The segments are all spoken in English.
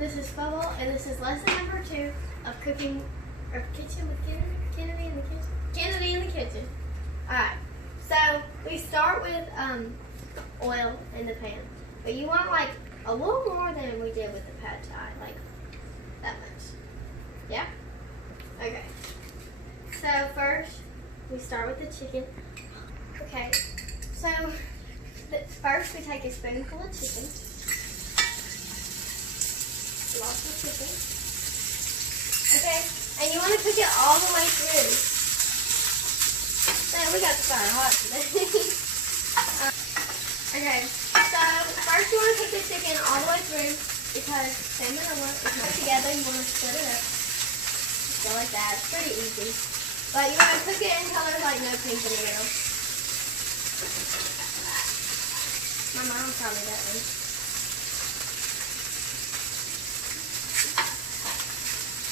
This is Bubble, and this is lesson number 2 of cooking or kitchen with Kennedy in the kitchen. Kennedy in the kitchen. Alright, so we start with oil in the pan, but you want like a little more than we did with the pad thai, like that much. Yeah? Okay. So first, we start with the chicken. Okay, so first we take a spoonful of chicken. Lots of chicken. Okay, and you want to cook it all the way through. Man, we got the fire hot today. Okay, so first you want to cook the chicken all the way through because salmonella is not together. You want to split it up. Just go like that. It's pretty easy. But you want to cook it until there's like no pink in the middle. My mom taught me that one.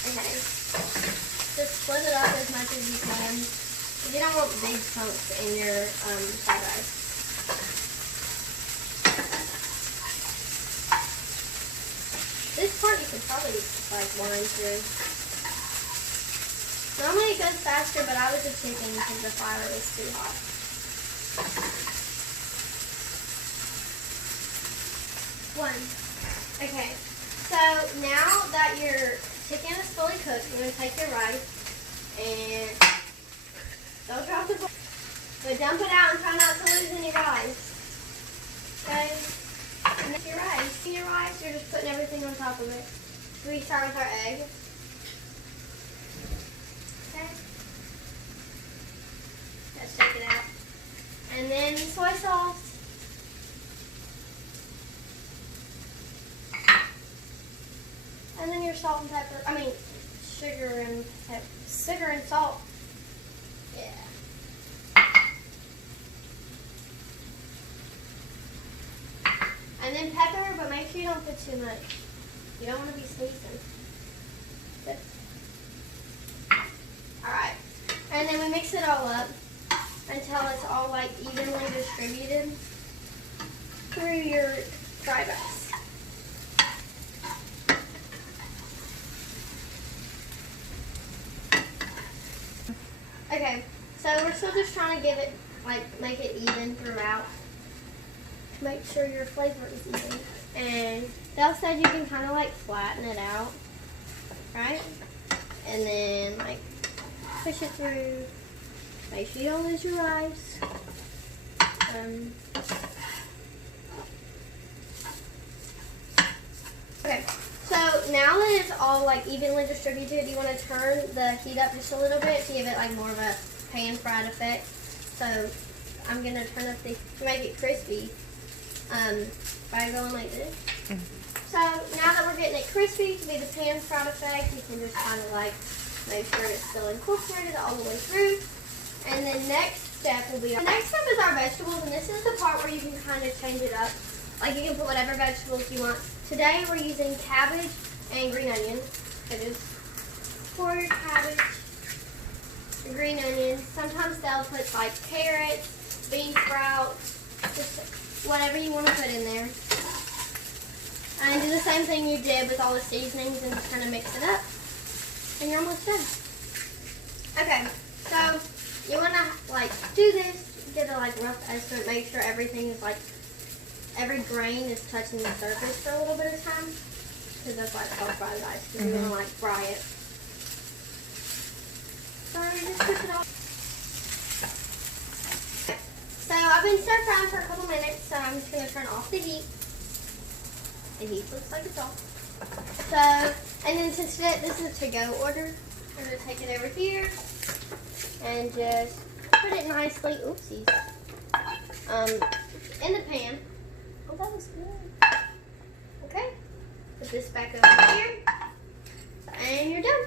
Okay, just split it up as much as you can. You don't want big chunks in your fried rice. This part you could probably like wind through. Normally it goes faster, but I was a chicken because the fire was too hot. Okay, so now that your chicken is fully cooked, you're going to take your rice and don't drop the bowl, but dump it out and try not to lose any rice. Okay? And that's your rice. In your rice, you're just putting everything on top of it. So we start with our egg. Okay? Let's shake it out. And then soy sauce. And then your salt and pepper. I mean, sugar and salt. Yeah. And then pepper, but make sure you don't put too much. You don't want to be sneezing. Good. Alright. And then we mix it all up until it's all like evenly distributed through your fried rice. Okay, so we're still just trying to give it, like, make it even throughout. Make sure your flavor is even. And Dell said you can kind of, like, flatten it out, right? And then, like, push it through. Make sure you don't lose your rice. Okay. So now that it's all like evenly distributed, you want to turn the heat up just a little bit to give it like more of a pan fried effect. So I'm gonna turn up to make it crispy by going like this. So now that we're getting it crispy to be the pan fried effect, you can just kind of like make sure it's still incorporated all the way through. And the next step will be, the next step is our vegetables, and this is the part where you can kind of change it up. Like you can put whatever vegetables you want. Today we're using cabbage and green onion. So just pour your cabbage, your green onion. Sometimes they'll put like carrots, bean sprouts, just whatever you want to put in there. And do the same thing you did with all the seasonings and just kind of mix it up. And you're almost done. Okay, so you want to like do this, get a like rough estimate, make sure everything is like every grain is touching the surface for a little bit of time, because that's why it's called fried rice, because you want to like fry it. So just push it off. So I've been stir frying for a couple minutes, so I'm just going to turn off the heat. The heat looks like it's off. So, and then since this is a to-go order, I'm going to take it over here and just put it nicely, oopsies, in the pan. Oh, that was good. Okay. Put this back over here. And you're done.